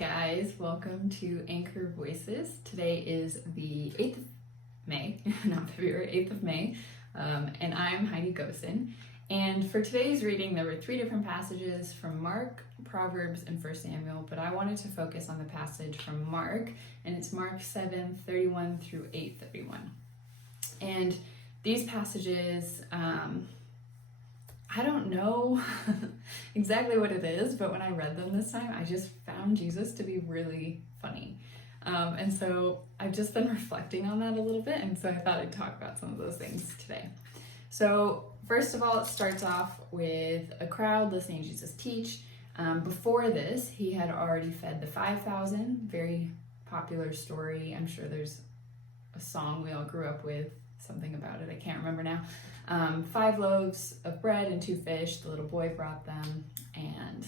guys, welcome to Anchor Voices. Today is the 8th of May, not February, 8th of May, and I'm Heidi. And for today's reading, there were three different passages from Mark, Proverbs, and 1 Samuel, but I wanted to focus on the passage from Mark, and it's Mark 7:31 through 8:31. And these passages, I don't know exactly what it is, but when I read them this time, I just found Jesus to be really funny. And so I've just been reflecting on that a little bit, and so I thought I'd talk about some of those things today. So first of all, it starts off with a crowd listening to Jesus teach. Before this, he had already fed the 5,000, very popular story. I'm sure there's a song we all grew up with, something about it, I can't remember now. 5 loaves of bread and 2 fish, the little boy brought them, and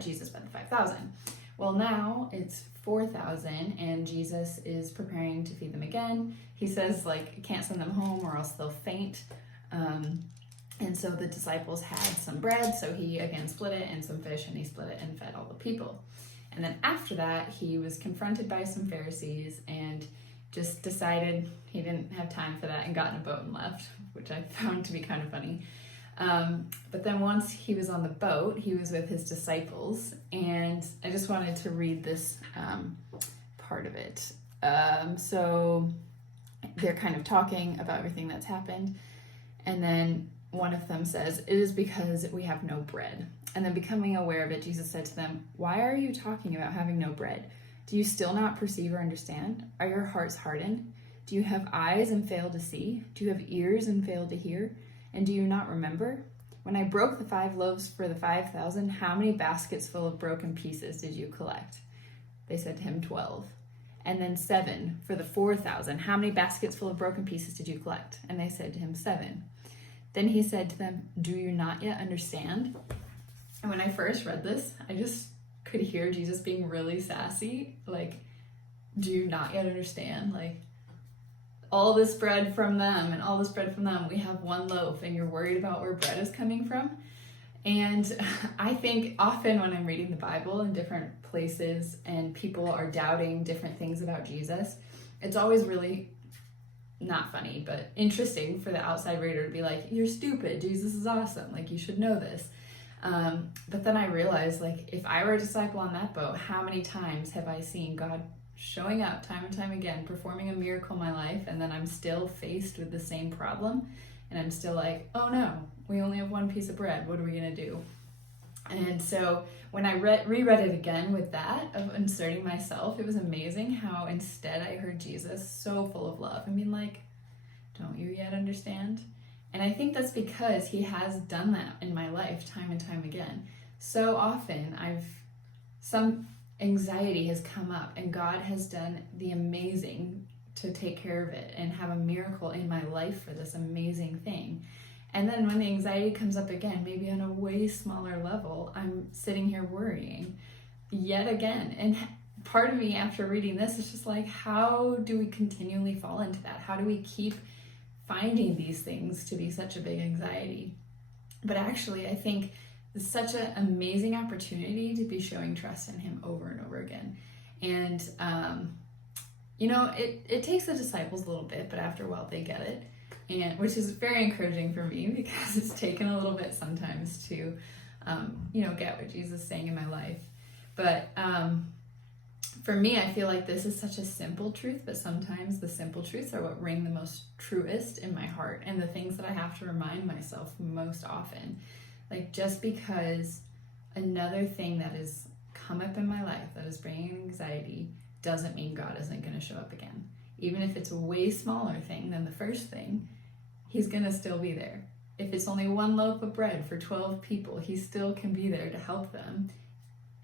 Jesus fed the 5,000. Well, now it's 4,000, and Jesus is preparing to feed them again. He says, can't send them home or else they'll faint. And so the disciples had some bread, so he again split it, and some fish, and he split it and fed all the people. And then after that, he was confronted by some Pharisees and just decided he didn't have time for that and got in a boat and left, which I found to be kind of funny. But then once he was on the boat, he was with his disciples, and I just wanted to read this part of it. So they're kind of talking about everything that's happened, and then one of them says, "It is because we have no bread." And then becoming aware of it, Jesus said to them, "Why are you talking about having no bread? Do you still not perceive or understand? Are your hearts hardened? Do you have eyes and fail to see? Do you have ears and fail to hear? And do you not remember? When I broke the 5 loaves for the 5,000, how many baskets full of broken pieces did you collect?" They said to him, 12. "And then 7 for the 4,000, how many baskets full of broken pieces did you collect?" And they said to him, 7. Then he said to them, "Do you not yet understand?" And when I first read this, I just could hear Jesus being really sassy. Do you not yet understand? All this bread from them and all this bread from them, we have 1 loaf, and you're worried about where bread is coming from? And I think often when I'm reading the Bible in different places and people are doubting different things about Jesus, it's always really not funny, but interesting for the outside reader to be like, "You're stupid, Jesus is awesome, you should know this." But then I realized, if I were a disciple on that boat, how many times have I seen God showing up time and time again, performing a miracle in my life, and then I'm still faced with the same problem, and I'm still like, "Oh no, we only have 1 piece of bread, what are we gonna do?" And so when I reread it again with that of inserting myself, it was amazing how instead I heard Jesus so full of love. "Don't you yet understand?" And I think that's because he has done that in my life time and time again. So often some anxiety has come up, and God has done the amazing to take care of it and have a miracle in my life for this amazing thing. And then when the anxiety comes up again, maybe on a way smaller level, I'm sitting here worrying yet again. And part of me after reading this is just how do we continually fall into that? How do we keep finding these things to be such a big anxiety? But actually, I think it's such an amazing opportunity to be showing trust in him over and over again. And, it takes the disciples a little bit, but after a while they get it. And which is very encouraging for me, because it's taken a little bit sometimes to, get what Jesus is saying in my life. But for me, I feel like this is such a simple truth, but sometimes the simple truths are what ring the most truest in my heart, and the things that I have to remind myself most often. Just because another thing that has come up in my life that is bringing anxiety doesn't mean God isn't going to show up again. Even if it's a way smaller thing than the first thing, he's going to still be there. If it's only 1 loaf of bread for 12 people, he still can be there to help them,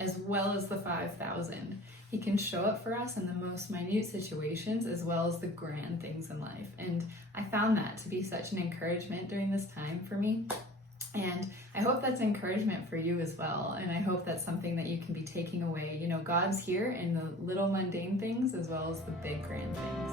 as well as the 5,000. He can show up for us in the most minute situations as well as the grand things in life. And I found that to be such an encouragement during this time for me. And I hope that's encouragement for you as well. And I hope that's something that you can be taking away. God's here in the little mundane things as well as the big grand things.